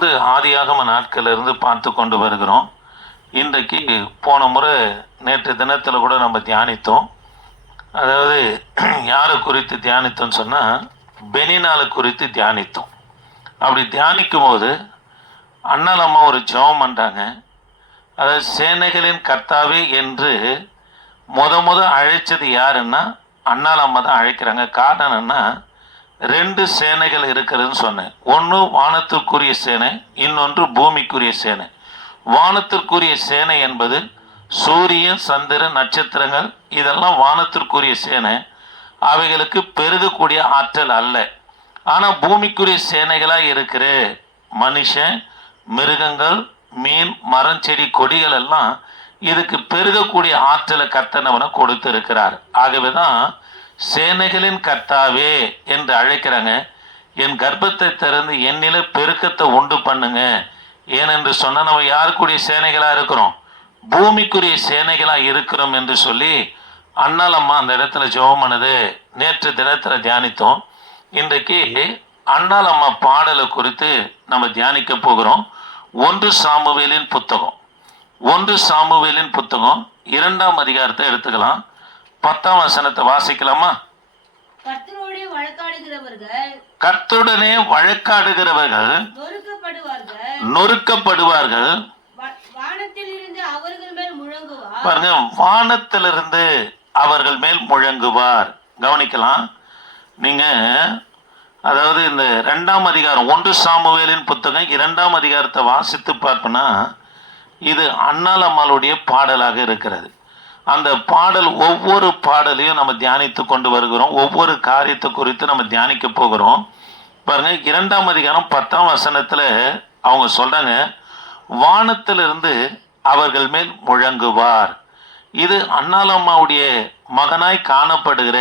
தொடர்ந்து ஆதியாகம நாட்களிலிருந்து பார்த்து கொண்டு வருகிறோம். இன்றைக்கு போன முறை நேற்று தினத்தில் கூட நம்ம தியானித்தோம். அதாவது யாரை குறித்து தியானித்தோம்னு சொன்னால் பெனினாலை குறித்து தியானித்தோம். அப்படி தியானிக்கும் போது அண்ணல் அம்மா ஒரு ஜெபம் பண்ணுறாங்க அதாவது சேனைகளின் கர்த்தாவே என்று முத முத அழைச்சது யாருன்னா அண்ணால் அம்மா தான் அழைக்கிறாங்க. காரணம் என்னன்னா ரெண்டு சேனைகள் இருக்கிறதுன்னு சொன்னேன். ஒன்று வானத்திற்குரிய சேனை இன்னொன்று பூமிக்குரிய சேனை. வானத்திற்குரிய சேனை என்பது சூரியன் சந்திரன் நட்சத்திரங்கள் இதெல்லாம் வானத்திற்குரிய சேனை. அவைகளுக்கு பெருகக்கூடிய ஆற்றல் அல்ல. ஆனால் பூமிக்குரிய சேனைகளாக இருக்கிற மனுஷன் மிருகங்கள் மீன் மரம் செடி கொடிகள் எல்லாம் இதுக்கு பெருகக்கூடிய ஆற்றலை கத்தனவனை கொடுத்திருக்கிறார். ஆகவே தான் சேனைகளின் கர்த்தாவே என்று அழைக்கிறாங்க. என் கர்ப்பத்தை திறந்து என்னில பெருக்கத்தை உண்டு பண்ணுங்க. ஏனென்று சொன்ன நம்ம யாருக்குரிய சேனைகளாக இருக்கிறோம்? பூமிக்குரிய சேனைகளாக இருக்கிறோம் என்று சொல்லி அண்ணாலம்மா அந்த இடத்துல ஜெபம் நேற்று தினத்தில் தியானித்தோம். இன்றைக்கு அண்ணாலம்மா பாடலை குறித்து நம்ம தியானிக்க போகிறோம். ஒன்று சாமுவேலின் புத்தகம். ஒன்று சாமுவேலின் புத்தகம். இரண்டாம் அதிகாரத்தை எடுத்துக்கலாம். பத்தாம் வசனத்தை வாசிக்கலாமா? கர்த்தரோடே வழக்காடுகிறவர்கள் நொறுக்கப்படுவார்கள். பாருங்க வானத்திலிருந்து அவர்கள் மேல் முழங்குவார். கவனிக்கலாம். நீங்க அதாவது இந்த ரெண்டாம் அதிகாரம் ஒன்று சாமுவேலின் புத்தகம் இரண்டாம் அதிகாரத்தை வாசித்து பார்ப்போம்னா இது அண்ணாலம்மாளுடைய பாடலாக இருக்கிறது. அந்த பாடல் ஒவ்வொரு பாடலையும் நம்ம தியானித்து கொண்டு வருகிறோம். ஒவ்வொரு காரியத்தை குறித்து நம்ம தியானிக்க போகிறோம். பாருங்க இரண்டாம் அதிகாரம் பத்தாம் வசனத்தில் அவங்க சொல்றாங்க வானத்திலிருந்து அவர்கள் மேல் முழங்குவார். இது அண்ணாலம்மாவுடைய மகனாய் காணப்படுகிற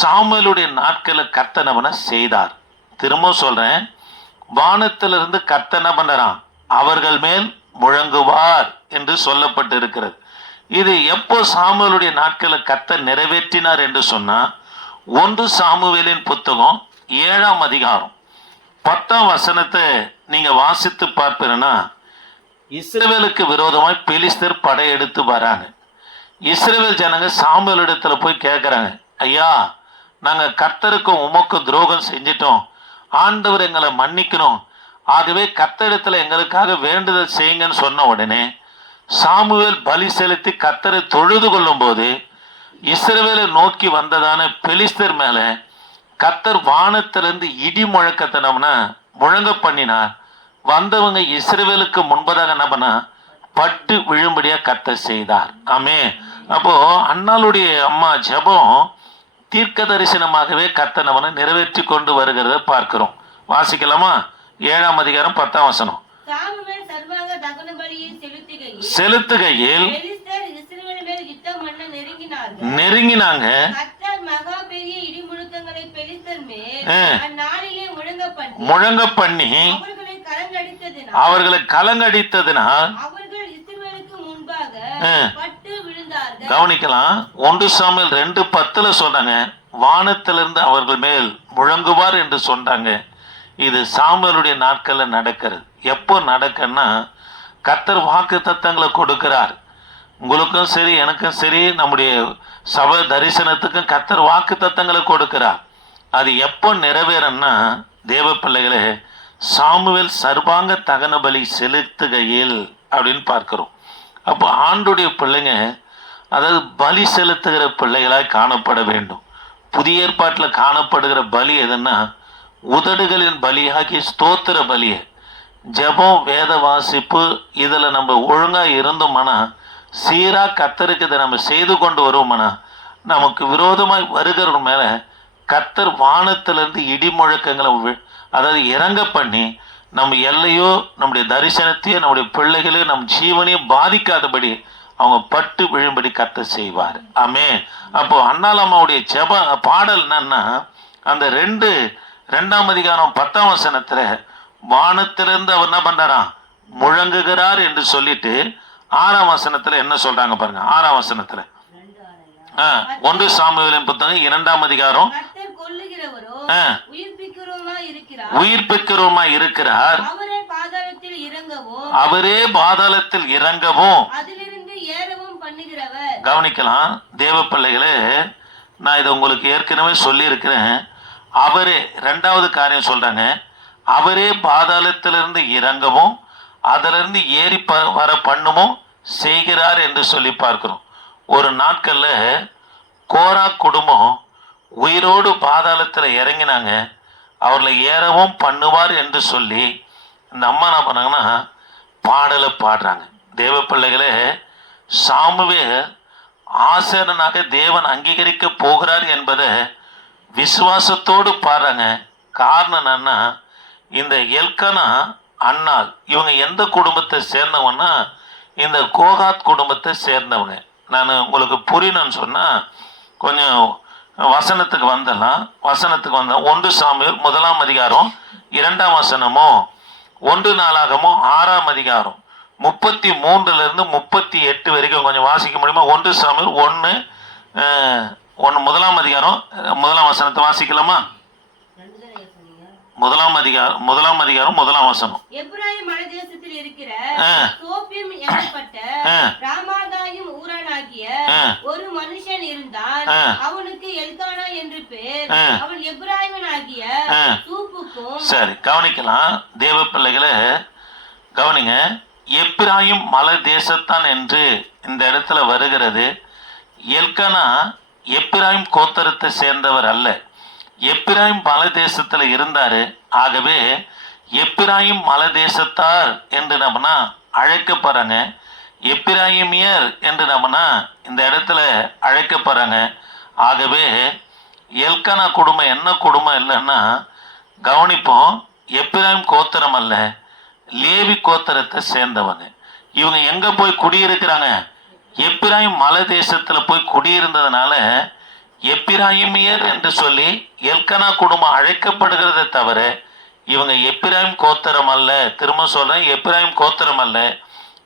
சாமுவேலுடைய நாட்களை கர்த்தனவனை செய்தார். திரும்ப சொல்றேன் வானத்திலிருந்து கர்த்தன பண்ணறான் அவர்கள் மேல் முழங்குவார் என்று சொல்லப்பட்டு இருக்கிறது இது எப்போ சாமுவேலுடைய நாட்களை கத்த நிறைவேற்றினார் என்று சொன்னால் ஒன்று சாமுவேலின் புத்தகம் ஏழாம் அதிகாரம். பத்தாம் வசனத்தை நீங்கள் வாசித்து பார்ப்பீங்கன்னா இஸ்ரேவேலுக்கு விரோதமாய் பெலிஸ்தர் படையெடுத்து வராங்க. இஸ்ரேவேல் ஜனங்க சாமுவேல் இடத்துல போய் கேட்குறாங்க ஐயா நாங்கள் கர்த்தருக்கும் உமக்கும் துரோகம் செஞ்சிட்டோம். ஆண்டவர் எங்களை மன்னிக்கணும். ஆகவே கர்த்தரிடத்துல எங்களுக்காக வேண்டுதல் செய்யுங்கன்னு சொன்ன உடனே சாமுவேல் பலி செலுத்தி கத்தரை தொழுது கொள்ளும்போது இஸ்ரவேலை நோக்கி வந்ததான பெலிஸ்தர் மேல கத்தர் வானத்திலிருந்து இடி முழக்கத்தனம்னா முழங்க பண்ணினார் வந்தவங்க இஸ்ரவேலுக்கு முன்பதாக என்ன பண்ணா பட்டு விழும்படியா கத்தர் செய்தார். ஆமே அப்போ அண்ணாளுடைய அம்மா ஜெபம் தீர்க்க தரிசனமாகவே கத்தனவனை நிறைவேற்றி கொண்டு வருகிறத பார்க்கிறோம். வாசிக்கலாமா? ஏழாம் அதிகாரம் பத்தாம் வசனம் சாமுவேல் சர்வாக தகன பலியை செலுத்துகையில் நெருங்கினாங்க. முழங்க பண்ணி அவர்களை கலங்கடித்ததினால் கவனிக்கலாம். ஒன்று சாமியல் ரெண்டு பத்துல சொன்னாங்க. வானத்திலிருந்து அவர்கள் மேல் முழங்குவார் என்று சொன்னாங்க. இது சாமுவேலுடைய நாட்கள்ல நடக்கிறது. எப்போ நடக்குன்னா கர்த்தர் வாக்கு தத்தங்களை கொடுக்கிறார். உங்களுக்கும் சரி எனக்கும் சரி நம்முடைய சபை தரிசனத்துக்கும் கர்த்தர் வாக்கு தத்தங்களை கொடுக்கிறார். அது எப்போ நிறைவேறன்னா தேவ பிள்ளைகளே சாமுவேல் சர்வாங்க தகன பலி செலுத்துகையில் அப்படின்னு பார்க்கிறோம். அப்போ ஆண்டுடைய பிள்ளைங்க அதாவது பலி செலுத்துகிற பிள்ளைகளாய் காணப்பட வேண்டும். புதிய ஏற்பாட்டில் காணப்படுகிற பலி எதுன்னா உதடுகளின் பலியாகி ஸ்தோத்திர பலியை. ஜெபம் வேத வாசிப்பு இதில் நம்ம ஒழுங்காக இருந்தோம்னா சீராக கத்தருக்கு இதை நம்ம செய்து கொண்டு வருவோம்னா நமக்கு விரோதமாய் வருகிற மேலே கத்தர் வானத்திலிருந்து இடி முழக்கங்களை அதாவது இறங்க பண்ணி நம்ம எல்லையோ நம்முடைய தரிசனத்தையோ நம்முடைய பிள்ளைகளையோ நம் ஜீவனையோ பாதிக்காதபடி அவங்க பட்டு விழும்படி கத்த செய்வார். ஆமே அப்போ அண்ணாலம்மாவுடைய ஜெப பாடல் என்னன்னா அந்த ரெண்டு ரெண்டாம் அதிகாரம் பத்தாம் வசனத்தில் வானத்திலிருந்து அவர் என்ன பண்றாராம் முழங்குகிறார் என்று சொல்லிட்டு ஆறாம் வசனத்துல என்ன சொல்றாங்க பாருங்க. ஆறாம் வசனத்துல. ஒன்று சாமுவேலின் புத்தகம் இரண்டாம் அதிகாரம். உயிர்ப்பிக்கிறவமா இருக்கிறார். அவரே பாதாளத்தில் இறங்கவும். கவனிக்கலாம் தேவ பிள்ளைகளே நான் இதை உங்களுக்கு ஏற்கனவே சொல்லியிருக்கிறேன். அவரே ரெண்டாவது காரியம் சொல்றாங்க. அவரே பாதாளத்திலிருந்து இறங்கவும் அதிலிருந்து ஏறி ப வர பண்ணுமும் செய்கிறார் என்று சொல்லி பார்க்கிறோம். ஒரு நாட்களில் கோரா குடும்பம் உயிரோடு பாதாளத்தில் இறங்கினாங்க. அவர்களை ஏறவும் பண்ணுவார் என்று சொல்லி இந்த அம்மா என்ன பண்ணாங்கன்னா பாடலை பாடுறாங்க. தேவ பிள்ளைகளே சாமுவே ஆசரனாக தேவன் அங்கீகரிக்க போகிறார் என்பதை விசுவாசத்தோடு பாடுறாங்க. காரணம் என்னன்னா இந்த எல்கனா அண்ணால் இவங்க எந்த குடும்பத்தை சேர்ந்தவன்னா இந்த கோகாத் குடும்பத்தை சேர்ந்தவங்க. நான் உங்களுக்கு புரியணும்னு சொன்னால் கொஞ்சம் வசனத்துக்கு வந்தலாம். வசனத்துக்கு வந்த ஒன்று சாமியல் முதலாம் அதிகாரம் இரண்டாம் வசனமோ ஒன்று நாளாகமோ ஆறாம் அதிகாரம். முப்பத்தி மூன்றுலேருந்து முப்பத்தி எட்டு வரைக்கும் கொஞ்சம் வாசிக்க முடியுமா? ஒன்று சாமியல் ஒன்று ஒன்று முதலாம் அதிகாரம் முதலாம் வசனத்தை வாசிக்கலாமா? முதலாம் அதிகாரம் முதலாம் அதிகாரம் முதலாம் வசனம் எப்ராயிம் மலை தேசத்தில் இருக்கிற ஆ. சோப்பியம் எனப்பட்ட. ராமாதாயும் ஊரானாகிய. ஒரு மனுஷன் இருந்தான். அவனுக்கு எல்கானா என்று பேர். அவன் எப்ராயிமனாகிய. சூப்புக்கும் சரி கவனிக்கலாம் தேவ பிள்ளைகளே கவனிங்க எப்பிராயும் மலை தேசத்தான் என்று இந்த இடத்துல வருகிறது எல்கனா எப்பிராயும் கோத்தரத்தை சேர்ந்தவர் அல்ல எப்பிராயும் மலை தேசத்தில் இருந்தார். ஆகவே எப்பிராயும் மலை தேசத்தார் என்று நம்மனா அழைக்கப்படுறாங்க. எப்பிராயிமியர் என்று நம்மனா இந்த இடத்துல அழைக்கப்படுறாங்க. ஆகவே எல்கனா குடும்பம் என்ன குடும்பம் இல்லைன்னா கவனிப்போம் எப்பிராயும் கோத்திரம் அல்ல லேவி கோத்திரத்தை சேர்ந்தவங்க. இவங்க எங்கே போய் குடியிருக்கிறாங்க? எப்பிராயும் மலை தேசத்தில் போய் குடியிருந்ததுனால எப்பிராயிமியர் என்று சொல்லி எல்கனா குடும்பம் அழைக்கப்படுகிறதை தவிர இவங்க எப்பிராயும் கோத்திரம் அல்ல. திரும்ப சொல்றேன் எப்பிராயும் கோத்திரம் அல்ல.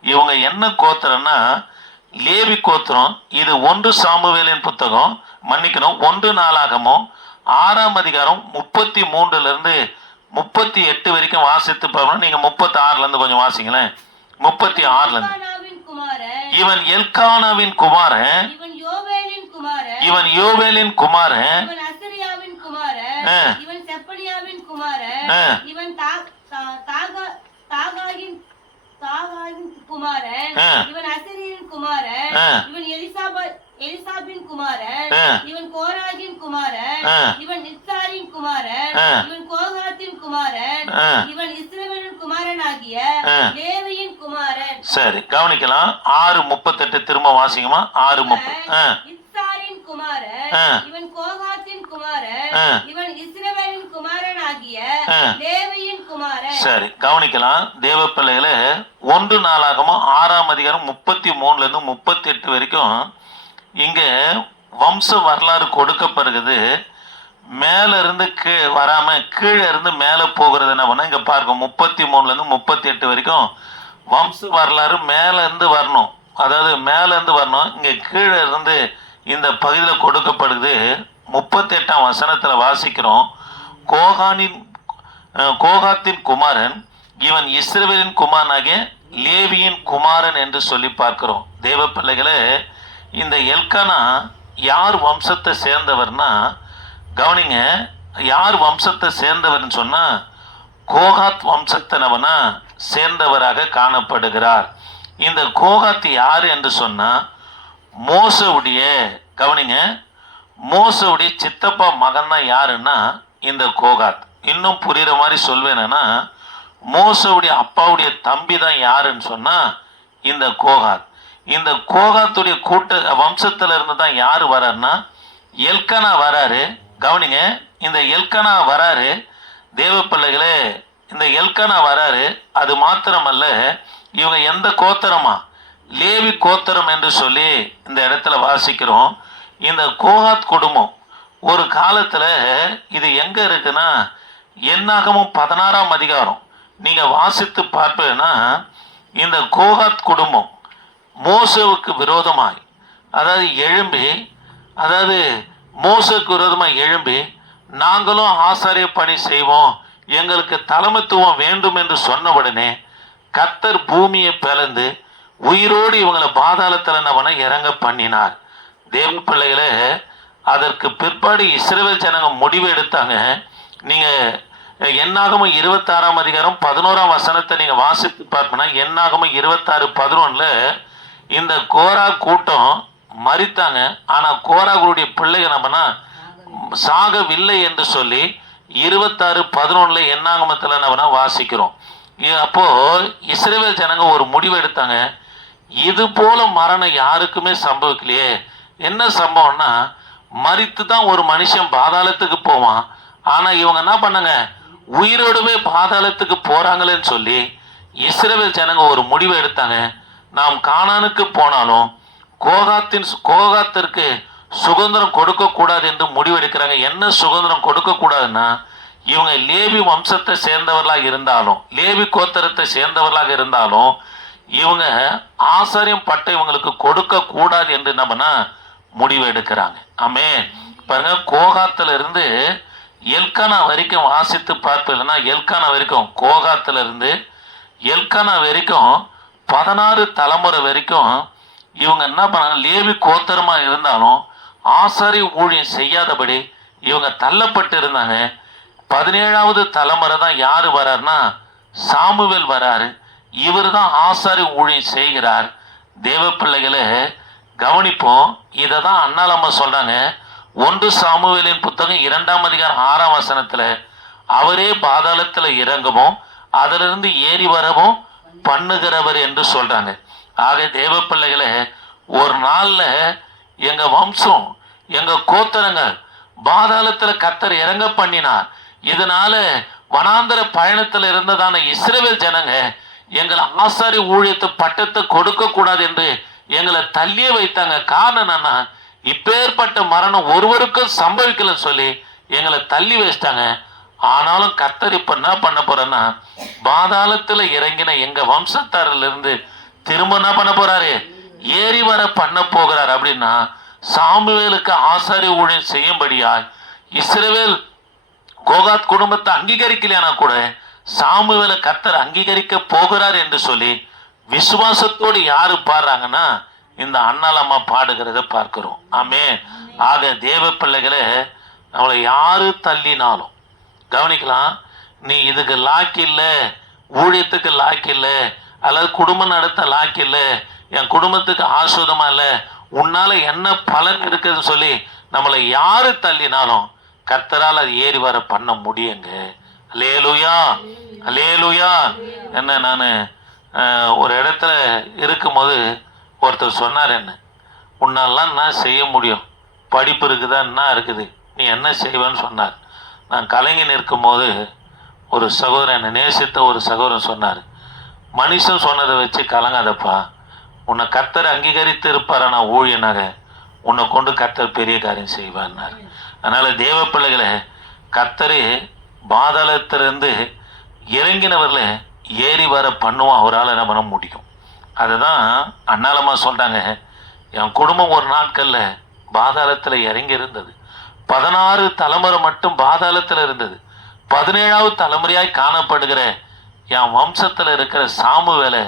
இவங்க என்ன கோத்திரம்னா லேவி கோத்திரம். இது ஒன்று சாமுவேலின் புத்தகம் மன்னிக்கணும் ஒன்று நாளாகமோ ஆறாம் அதிகாரம் முப்பத்தி மூன்றுல இருந்து முப்பத்தி எட்டு வரைக்கும் வாசித்து பார்க்கணும் நீங்க முப்பத்தி ஆறுல இருந்து கொஞ்சம் வாசிங்களேன். முப்பத்தி ஆறுல இருந்து எல்கானாவின் குமாரன். இவன் எல்கானாவின் குமாரன். இவன் யோவேலின் குமாரன் இவன் குமாரன் இவன் அசரியாவின் குமாரன் ஆ. இவன் செப்பனியாவின் குமாரன் ஆ. இவன் தா- தா- தாகா- தாகாகின் தாகாகின் குமாரன் ஆ. இவன் அசரியின் குமாரன் ஆ. இவன் எலிசாபா எலிசாபின் குமாரன் ஆ. இவன் கோராகின் குமாரன் ஆ. இவன் நித்தாரின் குமாரன் ஆ. இவன் கோகாத்தின் குமாரன். இவன் இஸ்ரவேலின் குமாரன் ஆகிய. லேவியின் குமாரன் சரி கவனிக்கலாம் ஆறு முப்பத்தெட்டு திரும்ப வாசிங்கம்மா ஆறு முப்பது குமாரன். இவன் கோகாத்தின் குமாரன். இவன் இஸ்ரவேலின் குமாரன் ஆகிய ஆ. லேவியின் குமாரன் சரி கவனிக்கலாம் தேவ பிள்ளைகள ஒன்று நாளாகமோ ஆறாம் அதிகாரம் முப்பத்தி மூணுல இருந்து முப்பத்தி எட்டு வரைக்கும் இங்க வம்ச வரலாறு கொடுக்கப்படுகிறது மேல இருந்து கீ வராம கீழே இருந்து மேல போகிறது என்ன பண்ணா இங்க பாருங்க முப்பத்தி மூணுல இருந்து முப்பத்தி எட்டு வரைக்கும் வம்ச வரலாறு மேல இருந்து வரணும் அதாவது மேல இருந்து வரணும் இங்க கீழே இருந்து இந்த பகுதியில் கொடுக்கப்படுது முப்பத்தெட்டாம் வசனத்தில் வாசிக்கிறோம். கோகானின் கோகாத்தின் குமாரன் இவன் இஸ்ரவேலின் குமாரனாகிய லேவியின் குமாரன் என்று சொல்லி பார்க்கிறோம். தேவ பிள்ளைகளே இந்த எல்கானா யார் வம்சத்தை சேர்ந்தவர்னா கவனிங்க யார் வம்சத்தை சேர்ந்தவர்னு சொன்னால் கோகாத் வம்சத்தினவனா சேர்ந்தவராக காணப்படுகிறார். இந்த கோகாத் யார் என்று சொன்னால் மோசவுடைய கவனிங்க மோசவுடைய சித்தப்பா மகன் தான் யாருன்னா இந்த கோகாத். இன்னும் புரிகிற மாதிரி சொல்வேன்னா மோசவுடைய அப்பாவுடைய தம்பி தான் யாருன்னு சொன்னால் இந்த கோகாத். இந்த கோகாத்துடைய கூட்ட வம்சத்தில் இருந்து தான் யார் வராருன்னா எல்கனா வராரு. கவனிங்க இந்த எல்கனா வராரு தேவ பிள்ளைகளே இந்த எல்கனா வராரு அது மாத்திரமல்ல இவங்க எந்த கோத்தரமா? லேவி கோத்திரம் என்று சொல்லி இந்த இடத்துல வாசிக்கிறோம். இந்த கோஹாத் குடும்பம் ஒரு காலத்தில் இது எங்கே இருக்குன்னா என்னாகமும் பதினாறாம் அதிகாரம். நீங்கள் வாசித்து பார்ப்பேன்னா இந்த கோஹாத் குடும்பம் மோசவுக்கு விரோதமாய் அதாவது எழும்பி அதாவது மோசவுக்கு விரோதமாக எழும்பி நாங்களும் ஆசாரிய பணி செய்வோம் எங்களுக்கு தலைமைத்துவம் வேண்டும் என்று சொன்ன உடனே கத்தர் பூமியை பிளந்து உயிரோடு இவங்களை பாதாளத்தில் என்ன பண்ண இறங்க பண்ணினார். தேவ பிள்ளைகளே அதற்கு பிற்பாடு இஸ்ரேல் ஜனங்க முடிவு எடுத்தாங்க. நீங்கள் என்னாகமும் இருபத்தாறாம் அதிகாரம் பதினோராம் வசனத்தை நீங்கள் வாசித்து பார்ப்பனா என்னாகமும் இருபத்தாறு பதினொன்றில் இந்த கோரா கூட்டம் மறித்தாங்க ஆனால் கோராகளுடைய பிள்ளைகள் என்ன சாகவில்லை என்று சொல்லி இருபத்தாறு பதினொன்றில் என்னாகமத்தில் என்ன பண்ணா வாசிக்கிறோம் அப்போது இஸ்ரேல் ஜனங்க ஒரு முடிவு எடுத்தாங்க. இது போல மரணம் யாருக்குமே சம்பவிக்கலையே. என்ன சம்பவம்னா மறித்து தான் ஒரு மனுஷன் பாதாளத்துக்கு போவான். ஆனால் இவங்க என்ன பண்ணுங்க? உயிரோடவே பாதாளத்துக்கு போகிறாங்களேன்னு சொல்லி இஸ்ரேல் ஜனங்க ஒரு முடிவு எடுத்தாங்க. நாம் காணானுக்கு போனாலும் கோகாத்தின் கோகாத்திற்கு சுதந்திரம் கொடுக்கக்கூடாது என்று முடிவெடுக்கிறாங்க என்ன சுதந்திரம் கொடுக்கக்கூடாதுன்னா இவங்க லேவி வம்சத்தை சேர்ந்தவர்களாக இருந்தாலும் லேவி கோத்திரத்தை சேர்ந்தவர்களாக இருந்தாலும் இவங்க ஆசாரியம் பட்டை இவங்களுக்கு கொடுக்க கூடாது என்று நம்மனா முடிவு எடுக்கிறாங்க. ஆமே பாருங்க கோகாத்துல இருந்து எல்கானா வரைக்கும் வாசித்து பார்ப்பதுனா எல்கானா வரைக்கும் கோகாத்துல இருந்து எல்கானா வரைக்கும் பதினாறு தலைமுறை வரைக்கும் இவங்க என்ன பண்ணாங்க? லேவி கோத்தரமா இருந்தாலும் ஆசாரி ஊழியம் செய்யாதபடி இவங்க தள்ளப்பட்டு இருந்தாங்க. பதினேழாவது தலைமுறை தான் யாரு வராருன்னா சாமுவேல் வராரு. இவர் தான் ஆசாரி ஊழியம் செய்கிறார். தேவ பிள்ளைகளை கவனிப்போம் இதை தான் அண்ணாலம்மா சொல்கிறாங்க ஒன்று சாமுவேலின் புத்தகம் இரண்டாம் அதிகாரம் ஆறாம் வசனத்தில் அவரே பாதாளத்தில் இறங்கவும் அதிலிருந்து ஏறி வரவும் பண்ணுகிறவர் என்று சொல்கிறாங்க ஆக தேவ பிள்ளைகளை ஒரு நாளில் எங்கள் வம்சம் எங்கள் கோத்தரங்கள் பாதாளத்தில் கத்தர் இறங்க பண்ணினார். இதனால வனாந்தர பயணத்தில் இருந்ததான இஸ்ரேல் ஜனங்க எங்களை ஆசாரி ஊழியத்து பட்டத்தை கொடுக்க கூடாது என்று எங்களை தள்ளியே வைத்தாங்க. காரணம் என்னன்னா இப்பேற்பட்ட மரணம் ஒருவருக்கும் சம்பவிக்கலன்னு சொல்லி எங்களை தள்ளி வச்சிட்டாங்க. ஆனாலும் கத்தர் இப்ப என்ன பண்ண போறேன்னா பாதாளத்துல இறங்கின எங்க வம்சத்தாரில் இருந்து திரும்ப என்ன பண்ண போறாரு? ஏறி வர பண்ண போகிறார். அப்படின்னா சாமுவேலுக்கு ஆசாரி ஊழியம் செய்யும்படியாய் இஸ்ரவேல் கோகாத் குடும்பத்தை அங்கீகரிக்கலையானா கூட சாமுவேலை கத்தர் அங்கீகரிக்க போகிறார் என்று சொல்லி விசுவாசத்தோடு யாரு பாடுறாங்கன்னா இந்த அண்ணாலம்மா பாடுகிறத பார்க்கிறோம். ஆமே ஆக தேவ பிள்ளைகளை அவளை யாரு தள்ளினாலும் கவனிக்கலாம் நீ இதுக்கு லாக் இல்லை ஊழியத்துக்கு லாக் இல்லை அல்லது குடும்பம் நடத்த லாக் இல்லை என் குடும்பத்துக்கு ஆஸ்வதமா இல்லை உன்னால என்ன பலன் இருக்குதுன்னு சொல்லி நம்மளை யாரு தள்ளினாலும் கத்தரால் அது ஏறி வர பண்ண முடியுங்க. லேலுயா லேலுயா என்ன நான் ஒரு இடத்துல இருக்கும்போது ஒருத்தர் சொன்னார் என்ன உன்னாலாம் என்ன செய்ய முடியும்? படிப்பு இருக்குதா? என்ன இருக்குது? நீ என்ன செய்வேன்னு சொன்னார். நான் கலைஞன் இருக்கும்போது ஒரு சகோதரன் என்னை நேசித்த ஒரு சகோதரன் சொன்னார் மனுஷன் சொன்னதை வச்சு கலங்காதப்பா. உன்னை கத்தர் அங்கீகரித்து இருப்பாரா நான் ஊழியனாக. உன்னை கொண்டு கத்தர் பெரிய காரியம் செய்வார்னார். அதனால் தேவ பிள்ளைகளை கத்தரே பாதாளத்திலிருந்து இறங்கினவர்களை ஏறி வர பண்ணுவோம் அவரால் என்ன பண்ண முடியும்? அதுதான் அண்ணாலம்மா சொல்கிறாங்க என் குடும்பம் ஒரு நாட்களில் பாதாளத்தில் இறங்கி இருந்தது. பதினாறு தலைமுறை மட்டும் பாதாளத்தில் இருந்தது. பதினேழாவது தலைமுறையாய் காணப்படுகிற என் வம்சத்தில் இருக்கிற சாமு வேலை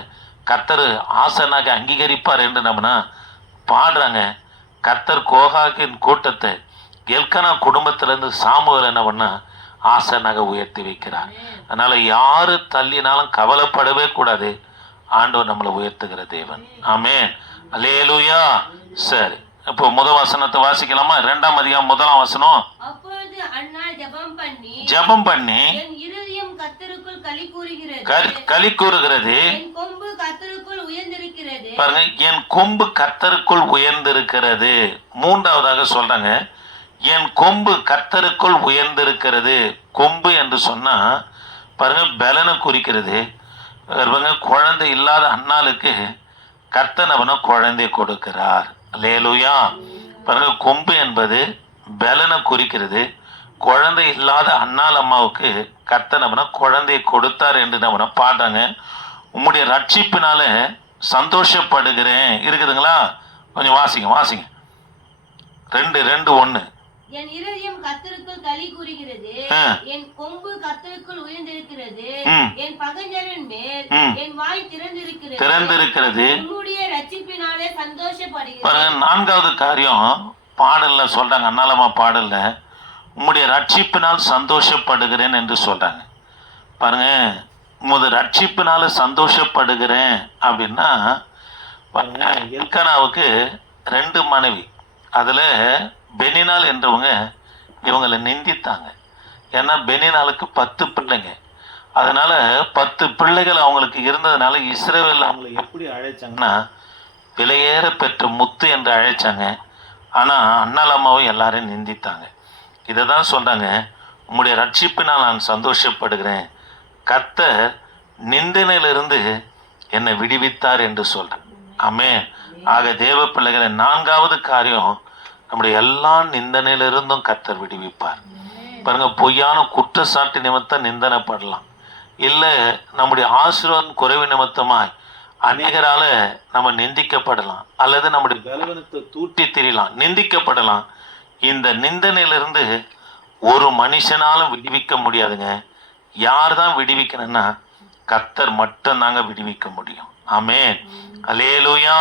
கத்தர் ஆசனாக அங்கீகரிப்பார் என்று நம்மனா பாடுறாங்க. கத்தர் கோகாக்கின் கூட்டத்தை எல்கனா குடும்பத்திலேருந்து சாமுவேல் என்ன பண்ணால் ஆசனாக உயர்த்தி வைக்கிறார். அதனால யாரு தள்ளினாலும் கவலைப்படவே கூடாது. ஆண்டவர் நம்மளை உயர்த்துகிற தேவன். ஆமென். அல்லேலூயா. சரி. இப்போ முத வசனத்தை வாசிக்கலாமா? இரண்டாம் அதிகாரம் முதலாம் வசனம். ஜெபம் பண்ணி கத்தருக்குள் களி கூறுகிறது. என் கொம்பு கத்தருக்குள் பாருங்க என் கொம்பு கர்த்தருக்குள் உயர்ந்திருக்கிறது. மூன்றாவதாக சொல்றாங்க. என் கொம்பு கர்த்தருக்குள் உயர்ந்திருக்கிறது. கொம்பு என்று சொன்னால் பாருங்கள் பலனை குறிக்கிறது. பாருங்க குழந்தை இல்லாத அண்ணாளுக்கு கர்த்தன் அவனை குழந்தை கொடுக்கிறார். லேலுயா பாருங்க கொம்பு என்பது பலனை குறிக்கிறது. குழந்தை இல்லாத அண்ணால் அம்மாவுக்கு கர்த்தன் அவனை குழந்தையை கொடுத்தார் என்று நம்ம பாடுறாங்க. உம்முடைய ரட்சிப்பினால சந்தோஷப்படுகிறேன். இருக்குதுங்களா? கொஞ்சம் வாசிங்க வாசிங்க. ரெண்டு ரெண்டு ஒன்று என் இருதயம் கத்தருக்குள் களி கூறுகிறது. என் கொம்பு கத்தருக்குள் உயர்ந்திருக்கிறது. என் பகைஞரின் மேல். என் வாய் திறந்திருக்கிறது. திறந்திருக்கிறது. உன்னுடைய ரட்சிப்பினாலே சந்தோஷப்படுகிறது. பாருங்க நான்காவது காரியம் பாடல்ல சொல்றாங்க அண்ணாலம்மா பாடல்ல உம்முடைய ரட்சிப்பினால் சந்தோஷப்படுகிறேன் என்று சொல்றாங்க. பாருங்க உமது ரட்சிப்பினால சந்தோஷப்படுகிறேன் அப்படின்னா பாருங்க எல்கனாவுக்கு ரெண்டு மனைவி. அதுல பெனினால் என்றவங்க இவங்களை நிந்தித்தாங்க. ஏன்னா பெனினாலுக்கு பத்து பிள்ளைங்க. அதனால் பத்து பிள்ளைகள் அவங்களுக்கு இருந்ததுனால இஸ்ரேவேல் அவங்களை எப்படி அழைச்சாங்கன்னா விலையேற பெற்ற முத்து என்று அழைச்சாங்க. ஆனால் அண்ணாலம்மாவும் எல்லாரையும் நிந்தித்தாங்க. இதை தான் சொல்கிறாங்க உங்களுடைய ரட்சிப்பினால் நான் சந்தோஷப்படுகிறேன். கர்த்தர் நிந்தனையிலிருந்து என்னை விடுவித்தார் என்று சொல்கிறேன் ஆமே ஆக தேவ பிள்ளைகளை நான்காவது காரியம் நம்முடைய எல்லா நிந்தனையிலிருந்தும் கர்த்தர் விடுவிப்பார். பாருங்க பொய்யான குற்றச்சாட்டு நிமித்தம் நிந்தனைப்படலாம். இல்லை நம்முடைய ஆசீர்வாதம் குறைவு நிமித்தமாய் அநேகரால நம்ம நிந்திக்கப்படலாம். அல்லது நம்முடைய பலவீனத்தை தூட்டி திரியலாம் நிந்திக்கப்படலாம். இந்த நிந்தனையிலிருந்து ஒரு மனுஷனாலும் விடுவிக்க முடியாதுங்க. யார் தான் விடுவிக்கணும்னா கர்த்தர் மட்டும் தாங்க விடுவிக்க முடியும். ஆமென். அலேலுயா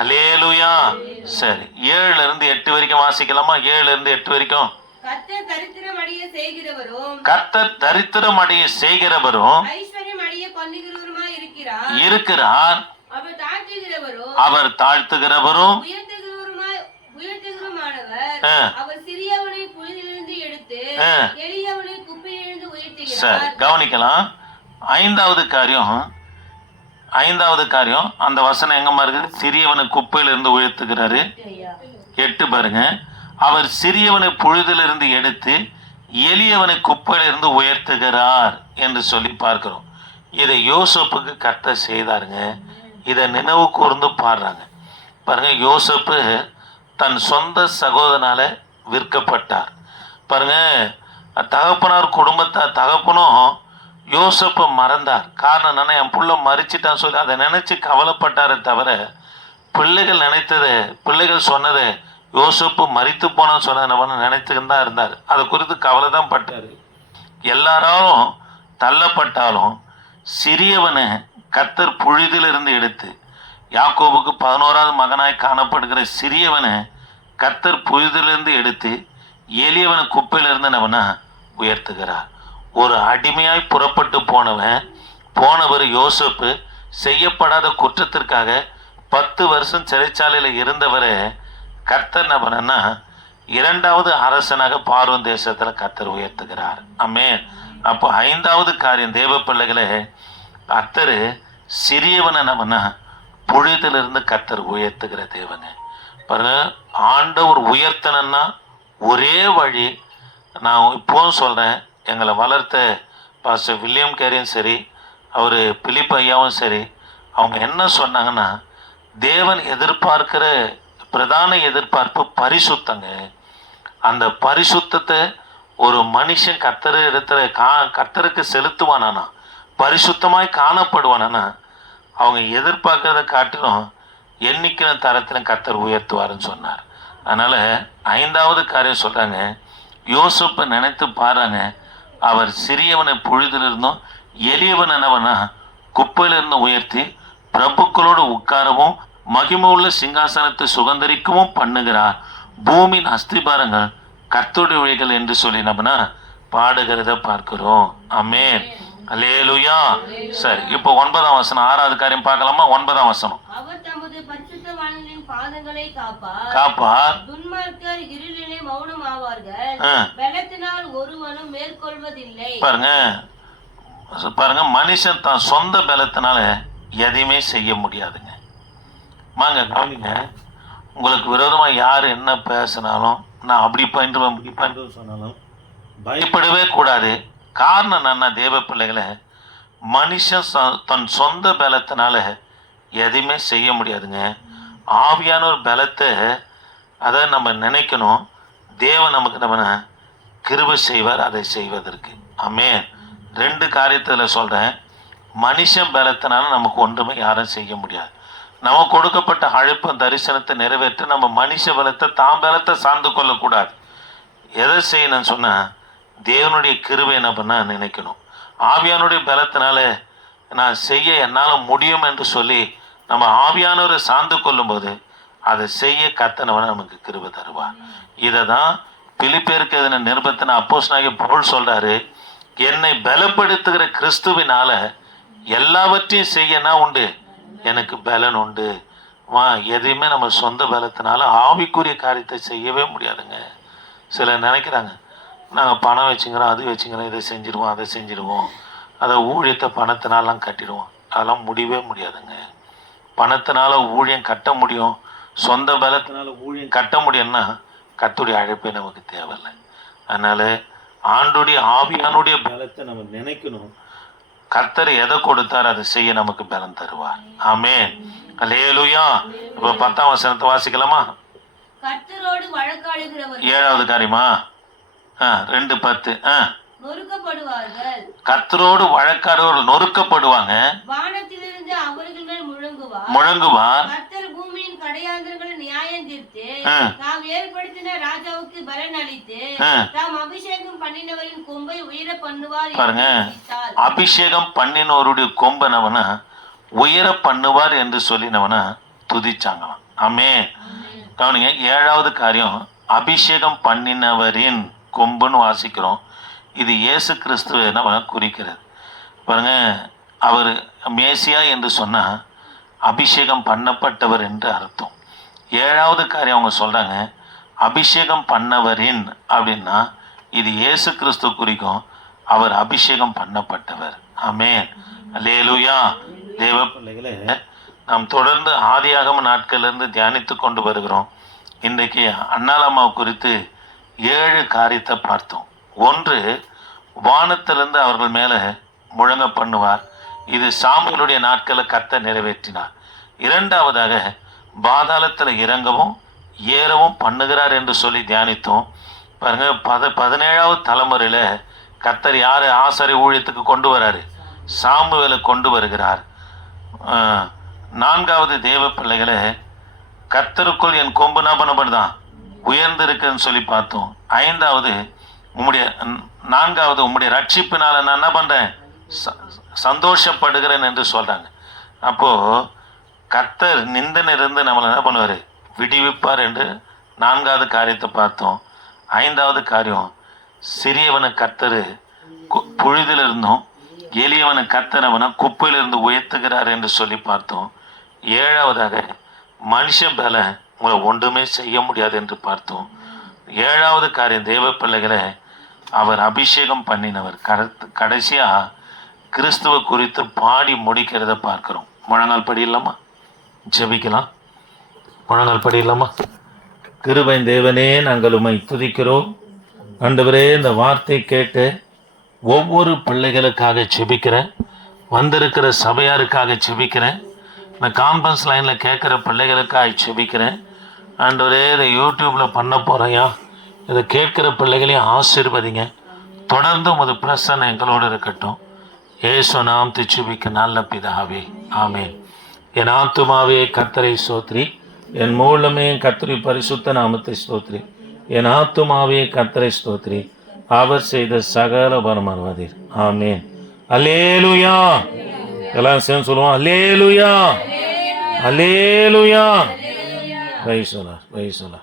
அலேலுயா சரி ஏழுல இருந்து எட்டு வரைக்கும் வாசிக்கலாமா? ஏழுல இருந்து எட்டு வரைக்கும். கத்தர் தரித்திரம் அடைய செய்கிறவரும் இருக்கிறார். அவர் தாழ்த்துகிறவரும் சரி கவனிக்கலாம். ஐந்தாவது காரியம். ஐந்தாவது காரியம் அந்த வசனம் எங்கம்மா இருக்குது சிறியவனை குப்பையிலிருந்து உயர்த்துகிறாரு. எட்டு பாருங்க. அவர் சிறியவனை புழுதிலிருந்து எடுத்து எளியவனை குப்பையிலிருந்து உயர்த்துகிறார் என்று சொல்லி பார்க்கிறோம். இதை யோசப்புக்கு கத்த செய்தாருங்க. இதை நினைவு கூர்ந்து பாடுறாங்க. பாருங்க யோசப்பு தன் சொந்த சகோதரனால விற்கப்பட்டார். பாருங்க தகப்பனார் குடும்பத்தை தகப்பனும் யோசப்பை மறந்தார். காரணம் என்னன்னா என் புள்ள மறிச்சிட்டான்னு சொல்லி அதை நினைச்சு கவலைப்பட்டாரே தவிர பிள்ளைகள் நினைத்தது பிள்ளைகள் சொன்னது யோசப்பு மறித்து போனான்னு சொன்னது நினைத்துக்கிட்டு தான் இருந்தார். அதை குறித்து கவலை தான் பட்டார். எல்லாராலும் தள்ளப்பட்டாலும் சிறியவனை கத்தர் புழுதிலிருந்து எடுத்து யாக்கோபுக்கு பதினோராவது மகனாய் காணப்படுகிற சிறியவனை கத்தர் புழுதிலிருந்து எடுத்து எளியவனை குப்பையிலிருந்து நம்மனா உயர்த்துகிறார். ஒரு அடிமையாய் புறப்பட்டு போனவன் போனவர் யோசப்பு செய்யப்படாத குற்றத்திற்காக பத்து வருஷம் சிறைச்சாலையில் இருந்தவரை கர்த்தர் நபனா இரண்டாவது அரசனாக பார்வன் தேசத்தில் கர்த்தர் உயர்த்துகிறார். அம்மே அப்போ ஐந்தாவது காரியம் தேவ பிள்ளைகளை கர்த்தர் சிறியவனை நம்மனா புழுதிலிருந்து கர்த்தர் உயர்த்துகிற தேவங்க. பாருங்க ஆண்டவர் உயர்த்தணும்னா ஒரே வழி நான் இப்போவும் சொல்கிறேன் எங்களை வளர்த்த பாஸ்டர் வில்லியம் கேரியும் சரி அவர் பிலிப் ஐயாவும் சரி அவங்க என்ன சொன்னாங்கன்னா தேவன் எதிர்பார்க்கிற பிரதான எதிர்பார்ப்பு பரிசுத்தங்க. அந்த பரிசுத்தத்தை ஒரு மனுஷன் கத்தர் இடத்துல கா கத்தருக்கு செலுத்துவானானா பரிசுத்தமாய் காணப்படுவானானா அவங்க எதிர்பார்க்கறத காட்டிலும் எண்ணிக்கிற தரத்திலும் கத்தர் உயர்த்துவாருன்னு சொன்னார். அதனால் ஐந்தாவது காரியம் சொல்கிறாங்க யோசிப்பை நினைத்து பாருங்க அவர் சிறியவனை பொழுதிலிருந்தும் எளியவன் என்னவனா குப்பையிலிருந்து உயர்த்தி பிரபுக்களோடு உட்காரவும் மகிமை உள்ள சிங்காசனத்தை சுகந்தரிக்கவும் பண்ணுகிறார். பூமியின் அஸ்திபாரங்கள் கர்த்தருடைய வழிகள் என்று சொல்லி பாடுகிறத பார்க்கிறோம். அமேன் அல்லேலூயா. சரி இப்போ ஒன்பதாம் வசனம். ஆறாவது காரியம் பார்க்கலாமா? ஒன்பதாம் வசனம். காப்பார். துன்மார்க்கர் இருளிலே மௌனம் ஆவார்கள் ஆ, பலத்தினால் ஒருவனும் மேற்கொள்வதில்லை. பாருங்க. பாருங்க மனுஷன் தான் சொந்த பலத்தினால எதையுமே செய்ய முடியாதுங்க. வாங்க கவனிங்க. உங்களுக்கு விரோதமாக யார் என்ன பேசினாலும் நான் அப்படி பயின்றுவேன் இப்படி சொன்னாலும் பயப்படவே கூடாது. காரணம் என்னென்னா தேவ பிள்ளைகளை மனுஷன் ச தன் சொந்த பலத்தினால எதையுமே செய்ய முடியாதுங்க. ஆவியான ஒரு பலத்தை அதை நம்ம நினைக்கணும். தேவன் நமக்கு நம்ம கிருப செய்வார் அதை செய்வதற்கு. ஆமே ரெண்டு காரியத்தில் சொல்கிறேன் மனுஷன் பலத்தினால நமக்கு ஒன்றுமே யாரும் செய்ய முடியாது. நமக்கு கொடுக்கப்பட்ட அழைப்பு தரிசனத்தை நிறைவேற்ற நம்ம மனுஷ பலத்தை தாம் பலத்தை சார்ந்து கொள்ளக்கூடாது. எதை செய்யணும்னு சொன்னால் தேவனுடைய கிருவை என்ன பண்ண நினைக்கணும். ஆவியானுடைய பலத்தினால நான் செய்ய என்னால் முடியும் என்று சொல்லி நம்ம ஆவியானவரை சார்ந்து கொள்ளும்போது அதை செய்ய கத்தனவன நமக்கு கிருவை தருவார். இதை தான் பிலிப்பேருக்கு எதின நிருபத்தின அப்போஸ்னாகி பவுல் சொல்கிறாரு என்னை பலப்படுத்துகிற கிறிஸ்துவினால எல்லாவற்றையும் செய்யனா உண்டு? எனக்கு பலன் உண்டு. வா எதையுமே நம்ம சொந்த பலத்தினால ஆவிக்குரிய காரியத்தை செய்யவே முடியாதுங்க. சிலர் நினைக்கிறாங்க நாங்கள் பணம் வச்சுக்கிறோம் அது வச்சுக்கிறோம் இதை செஞ்சிருவோம் அதை செஞ்சிருவோம். அதை ஊழியத்தை பணத்தினாலாம் கட்டிடுவோம். அதெல்லாம் முடியவே முடியாதுங்க. பணத்தினால ஊழியம் கட்ட முடியும். சொந்த பலத்தினால ஊழியம் கட்ட முடியும்னா கத்துடைய அழைப்பே நமக்கு தேவையில்லை. அதனால ஆண்டுடைய ஆவியானுடைய பலத்தை நம்ம நினைக்கணும். கர்த்தர் எதை கொடுத்தார் அதை செய்ய நமக்கு பலன் தருவார். ஆமென். அல்லேலூயா இப்போ பத்தாம் வசனத்தை வாசிக்கலாமா? ஏழாவது காரியமா? ரெண்டு பத்து கர்த்தரோடு வழக்காடுவோர் நொறுக்கப்படுவாங்க. வானத்திலிருந்து அவர்கள் மேல் முழங்குவார். முழங்குவார். கர்த்தர் பூமியின் கடையாந்திரங்களை நியாயம் தீர்த்து ஆ. தாம் ஏற்படுத்தின ராஜாவுக்கு பலன் அளித்து ஆ. தாம் அபிஷேகம் பண்ணினவரின் கொம்பை உயர பண்ணுவார் என்று பாருங்க. அபிஷேகம் பண்ணினவருடைய கொம்பனவன உயர பண்ணுவார் என்று சொல்லினவன துதிச்சாங்களாம். ஆமே கவனிங்க ஏழாவது காரியம் அபிஷேகம் பண்ணினவரின் கொம்புன்னு வாசிக்கிறோம். இது இயேசு கிறிஸ்துவ என்ன குறிக்கிறது. பாருங்க அவர் மேசியா என்று சொன்னால் அபிஷேகம் பண்ணப்பட்டவர் என்று அர்த்தம். ஏழாவது காரியம் அவங்க சொல்கிறாங்க அபிஷேகம் பண்ணவரின் அப்படின்னா இது இயேசு கிறிஸ்து குறிக்கும் அவர் அபிஷேகம் பண்ணப்பட்டவர். ஆமென். அல்லேலூயா. தேவ பிள்ளைகளே நாம் தொடர்ந்து ஆதியாகம நாட்களிலிருந்து தியானித்து கொண்டு வருகிறோம். இன்றைக்கு அண்ணாலம்மா குறித்து ஏழு காரியத்தை பார்த்தோம். ஒன்று வானத்திலிருந்து அவர்கள் மேலே முழங்க பண்ணுவார். இது சாமியலுடைய நாட்களை கத்த நிறைவேற்றினார். இரண்டாவதாக பாதாளத்தில் இறங்கவும் ஏறவும் பண்ணுகிறார் என்று சொல்லி தியானித்தோம். பாருங்க பத பதினேழாவது தலைமுறையில் கத்தர் யார் ஆசாரி ஊழியத்துக்கு கொண்டு வராரு? சாமுவேலை கொண்டு வருகிறார். நான்காவது தேவ பிள்ளைகளை கத்தருக்குள் என் கொம்பு என்ன பண்ணப்படுதான் உயர்ந்திருக்குன்னு சொல்லி பார்த்தோம். ஐந்தாவது உம்முடைய நான்காவது உம்முடைய ரட்சிப்பினால் நான் என்ன பண்ணுறேன் ச- சந்தோஷப்படுகிறேன் என்று சொல்கிறாங்க அப்போது கர்த்தர் நிந்தனிருந்து நம்மளை என்ன பண்ணுவார்? விடுவிப்பார் என்று நான்காவது காரியத்தை பார்த்தோம். ஐந்தாவது காரியம் சிறியவனை கர்த்தர் கு- புழுதிலிருந்தும் எளியவனை கர்த்தர் அவனை குப்பையிலிருந்து உயர்த்துகிறார் என்று சொல்லி பார்த்தோம். ஏழாவதாக மனுஷ பல உங்களை ஒன்றுமே செய்ய முடியாது என்று பார்த்தோம். ஏழாவது காரியம் தேவ பிள்ளைகளை அவர் அபிஷேகம் பண்ணினவர். கடத்து கடைசியாக கிறிஸ்துவ குறித்து பாடி முடிக்கிறத பார்க்குறோம். முழங்கால் படியில்லாமா ஜெபிக்கலாம். முழங்கால் படியில்லாமா கிருபை தேவனே நாங்கள் உமை துதிக்கிறோம். ஆண்டவரே இந்த வார்த்தை கேட்டு ஒவ்வொரு பிள்ளைகளுக்காக செபிக்கிறேன் வந்திருக்கிற சபையாருக்காக செபிக்கிறேன் இந்த கான்ஃபரன்ஸ் லைனில் கேட்குற பிள்ளைகளுக்காக செபிக்கிறேன் ஆண்டவரே இதை யூடியூப்பில் பண்ண போகிறையா இதை கேட்குற பிள்ளைகளையும் ஆசீர்வதிங்க. தொடர்ந்து உமது பிரசனை எங்களோடு இருக்கட்டும். ஏசு நாம் திச்சுபிக்க நல்ல பிதாவே. ஆமேன். என் ஆத்துமாவே கத்தரை சோத்ரி என் மூலமே கத்தரி பரிசுத்த நாமத்தை ஸ்தோத்ரி. என் ஆத்துமாவே கத்தரை ஸ்தோத்ரி. அவர் செய்த சகல பரமர்வதிர் ஆமேன். அலேலுயா எல்லாம் சேர்ந்து சொல்லுவோம் அலேலுயா அலேலுயா 没意思了，没意思了。